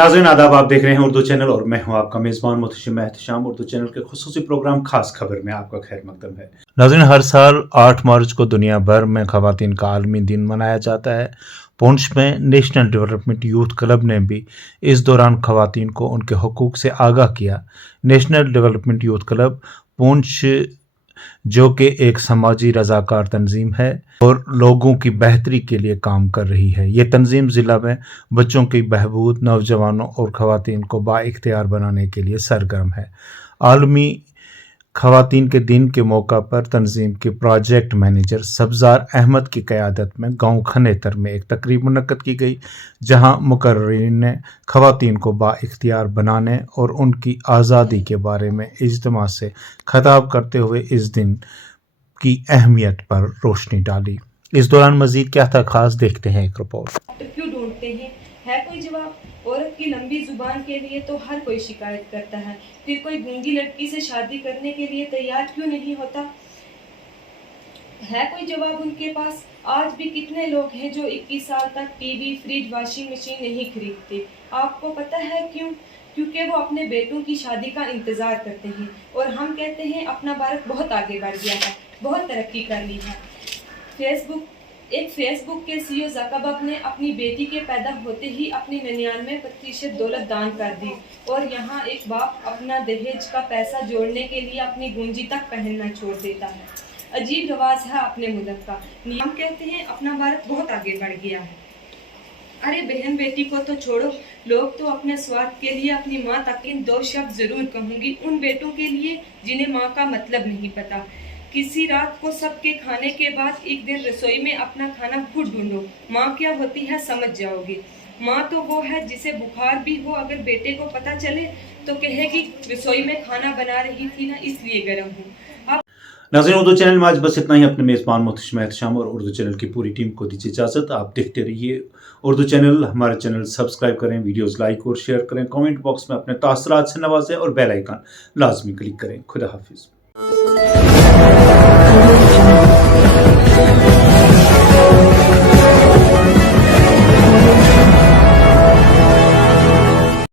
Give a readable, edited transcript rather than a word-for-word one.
नाज़रीन आदाब, आप देख रहे हैं उर्दू चैनल और मैं हूं आपका मेज़बान मुहतशिम एहतशाम। उर्दू चैनल के खुसूसी प्रोग्राम खास खबर में आपका खैर मकदम है। नाज़रीन, हर साल 8 मार्च को दुनिया भर में ख़वातीन का आलमी दिन मनाया जाता है। पूंछ में नेशनल डेवलपमेंट यूथ क्लब ने भी इस दौरान ख़वातीन को उनके हुकूक से आगाह किया। नेशनल डेवलपमेंट यूथ क्लब पूंछ, जो कि एक समाजी रज़ाकार तंजीम है और लोगों की बेहतरी के लिए काम कर रही है। ये तंजीम ज़िला में बच्चों की बहबूद, नौजवानों और ख़वातीन को बाइख्तियार बनाने के लिए सरगर्म है। आलमी ख़वातीन के दिन के मौका पर तंजीम के प्रोजेक्ट मैनेजर सब्ज़ार अहमद की क़यादत में गाँव खनेतर में एक तकरीब मुनक्कद की गई, जहाँ मुकर्रिरीन ने ख़वातीन को बाइख्तियार बनाने और उनकी आज़ादी के बारे में इज्तिमा से खिताब करते हुए इस दिन की अहमियत पर रोशनी डाली। इस दौरान मज़ीद क्या था खास, देखते हैं एक रिपोर्ट। क्यों ढूंढते हैं, है कोई जवाब? औरत की लंबी जुबान के लिए तो हर कोई शिकायत करता है, फिर कोई गूंगी लड़की से शादी करने के लिए तैयार क्यों नहीं होता? है कोई जवाब उनके पास? आज भी कितने लोग हैं जो 21 साल तक टीवी, फ्रिज, वॉशिंग मशीन नहीं खरीदते। आपको पता है क्यों? क्योंकि वो अपने बेटों की शादी का इंतज़ार करते हैं और हम कहते हैं अपना भारत बहुत आगे बढ़ गया है, बहुत तरक्की कर ली है। फेसबुक के सीईओ ज़करबर्ग ने अपनी बेटी के पैदा होते ही अपनी 99% दौलत दान कर दी, और यहाँ एक बाप अपना दहेज का पैसा जोड़ने के लिए अपनी गूंजी तक पहनना छोड़ देता है। अजीब रवाज है अपने मुल्क का। हम कहते हैं अपना भारत बहुत आगे बढ़ गया है। अरे बहन बेटी को तो छोड़ो, लोग तो अपने स्वार्थ के लिए अपनी माँ तक इन 2 शब्द जरूर कहूँगी उन बेटों के लिए जिन्हें माँ का मतलब नहीं पता। किसी रात को सबके खाने के बाद एक दिन रसोई में अपना खाना खुद ढूंढो। माँ क्या होती है समझ जाओगे। माँ तो वो है जिसे बुखार भी हो, अगर बेटे को पता चले तो कहेगी रसोई में खाना बना रही थी ना, इसलिए गर्म हूँ। नाज़रीन, उर्दू चैनल में आज बस इतना ही। अपने मेज़बान मुहतशिम एहतशाम और उर्दू चैनल की पूरी टीम को दीजिए इजाज़त। आप देखते रहिए उर्दू चैनल। हमारे चैनल सब्सक्राइब करें, वीडियोस लाइक और शेयर करें, कमेंट बॉक्स में अपने तासरात से नवाजें और बेल आइकन लाजमी क्लिक करें। खुदा हाफिज़।